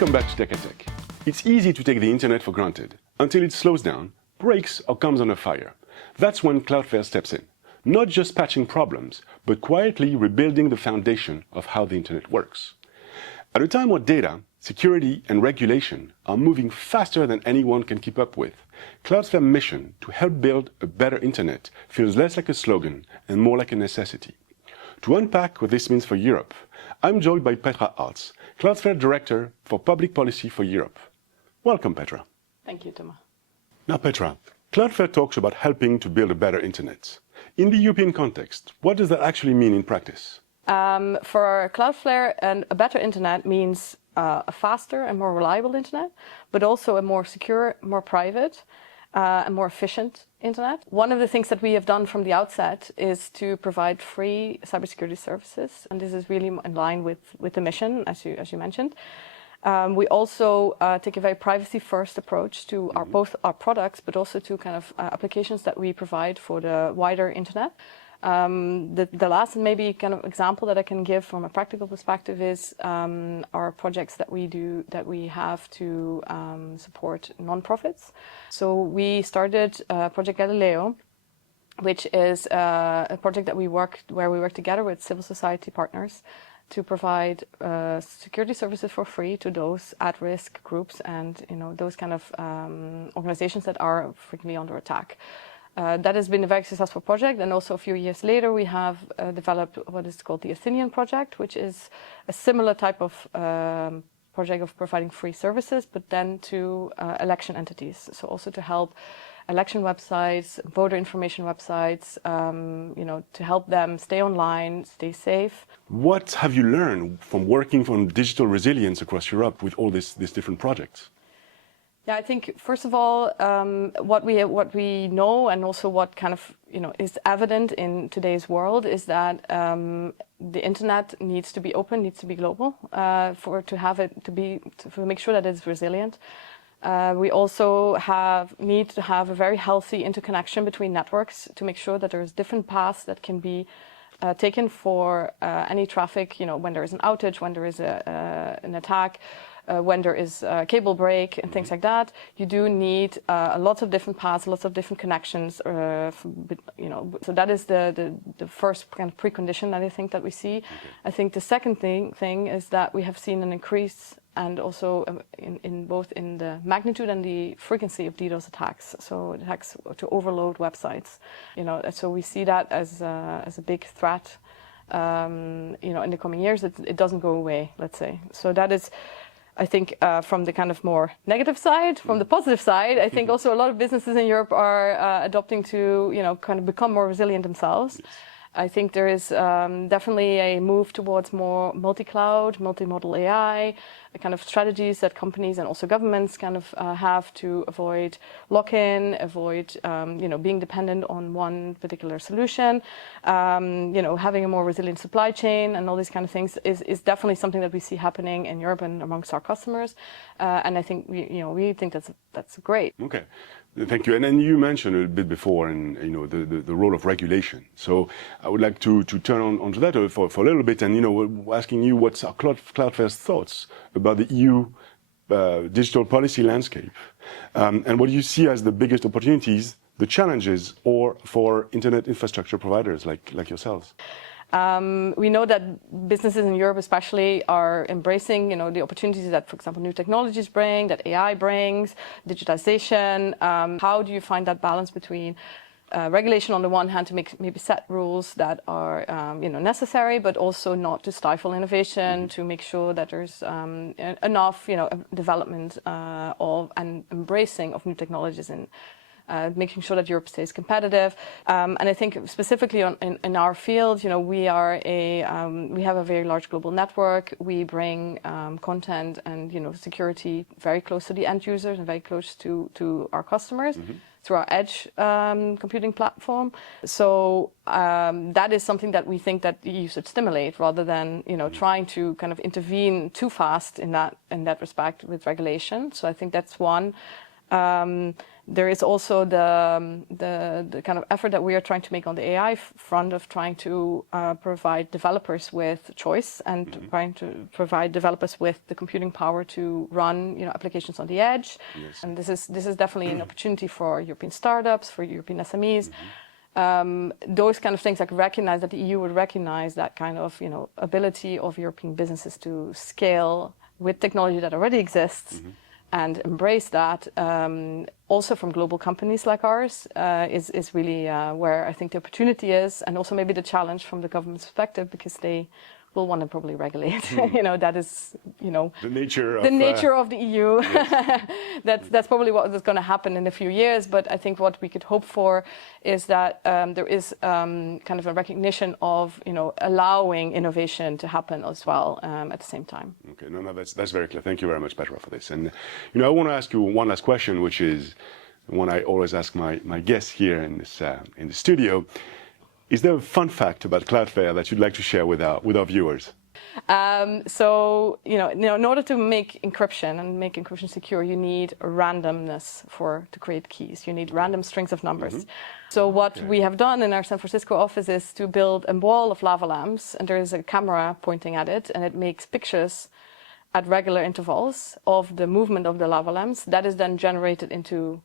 Welcome back to Tech at Tech. It's easy to take the internet for granted until it slows down, breaks, or comes under fire. That's when Cloudflare steps in, not just patching problems, but quietly rebuilding the foundation of how the internet works. At a time where data, security, and regulation are moving faster than anyone can keep up with, Cloudflare's mission to help build a better internet feels less like a slogan and more like a necessity. To unpack what this means for Europe, I'm joined by Petra Arts, Cloudflare Director for Public Policy for Europe. Welcome, Petra. Thank you, Thomas. Now, Petra, Cloudflare talks about helping to build a better internet. In the European context, what does that actually mean in practice? For Cloudflare, a better internet means a faster and more reliable internet, but also a more secure, more private, and more efficient internet. One of the things that we have done from the outset is to provide free cybersecurity services, and this is really in line with the mission, as you mentioned. We also take a very privacy-first approach to both our products, but also to kind of applications that we provide for the wider internet. The last and maybe kind of example that I can give from a practical perspective is our projects that we have to support nonprofits. So we started Project Galileo, which is a project that where we work together with civil society partners to provide security services for free to those at-risk groups and those kind of organizations that are frequently under attack. That has been a very successful project, and also a few years later we have developed what is called the Athenian project, which is a similar type of project of providing free services, but then to election entities. So also to help election websites, voter information websites, to help them stay online, stay safe. What have you learned from working on digital resilience across Europe with all these different projects? Yeah, I think first of all, what we know, and also what kind of is evident in today's world, is that the internet needs to be open, needs to be global, to make sure that it's resilient. We also need to have a very healthy interconnection between networks to make sure that there's different paths that can be taken for any traffic. When there is an outage, when there is an attack. When there is a cable break and things like that, you do need lots of different paths, lots of different connections. So that is the first kind of precondition that I think that we see. Okay. I think the second thing is that we have seen an increase, and also in both in the magnitude and the frequency of DDoS attacks. So attacks to overload websites. So we see that as a big threat. In the coming years, it doesn't go away. Let's say. So that is. I think from the kind of more negative side, from the positive side, I think also a lot of businesses in Europe are adopting to, kind of become more resilient themselves. Yes. I think there is definitely a move towards more multi-cloud, multi-model AI, the kind of strategies that companies and also governments kind of have to avoid lock-in, avoid being dependent on one particular solution. Having a more resilient supply chain and all these kind of things is definitely something that we see happening in Europe and amongst our customers. And I think we think that's great. Okay. Thank you. And then you mentioned a bit before, and the role of regulation. So I would like to turn onto that for a little bit, and asking you what's Cloudflare's thoughts about the EU digital policy landscape, and what do you see as the biggest opportunities, the challenges, or for internet infrastructure providers like yourselves? We know that businesses in Europe especially are embracing, the opportunities that, for example, new technologies bring, that AI brings, digitization. How do you find that balance between regulation on the one hand to maybe set rules that are, necessary, but also not to stifle innovation, to make sure that there's enough, development of and embracing of new technologies and making sure that Europe stays competitive. And I think specifically in our field, we have a very large global network. We bring content and security very close to the end users and very close to our customers through our edge computing platform. So that is something that we think that the EU should stimulate, rather than trying to kind of intervene too fast in that respect with regulation. So I think that's one. There is also the kind of effort that we are trying to make on the AI front of trying to provide developers with choice and trying to provide developers with the computing power to run, applications on the edge. Yes. And this is definitely an opportunity for European startups, for European SMEs. Those kind of things, like recognize that the EU would recognize that kind of ability of European businesses to scale with technology that already exists. And embrace that, also from global companies like ours, is really where I think the opportunity is, and also maybe the challenge from the government's perspective, because they will want to probably regulate. That is, the nature of the EU. Yes. That's probably what is going to happen in a few years. But I think what we could hope for is that there is kind of a recognition of allowing innovation to happen as well at the same time. Okay, no, that's very clear. Thank you very much, Petra, for this. And I want to ask you one last question, which is one I always ask my guests here in the studio. Is there a fun fact about Cloudflare that you'd like to share with our viewers? So, in order to make encryption and make encryption secure, you need randomness to create keys. You need random strings of numbers. So what we have done in our San Francisco office is to build a wall of lava lamps, and there is a camera pointing at it, and it makes pictures at regular intervals of the movement of the lava lamps. That is then generated into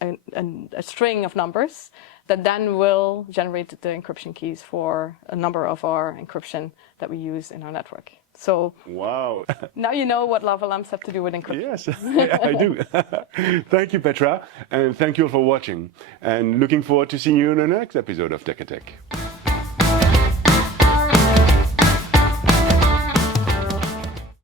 a string of numbers that then will generate the encryption keys for a number of our encryption that we use in our network. So wow. Now you know what lava lamps have to do with encryption. Yes, I do. Thank you, Petra, and thank you all for watching. And looking forward to seeing you in the next episode of Tech.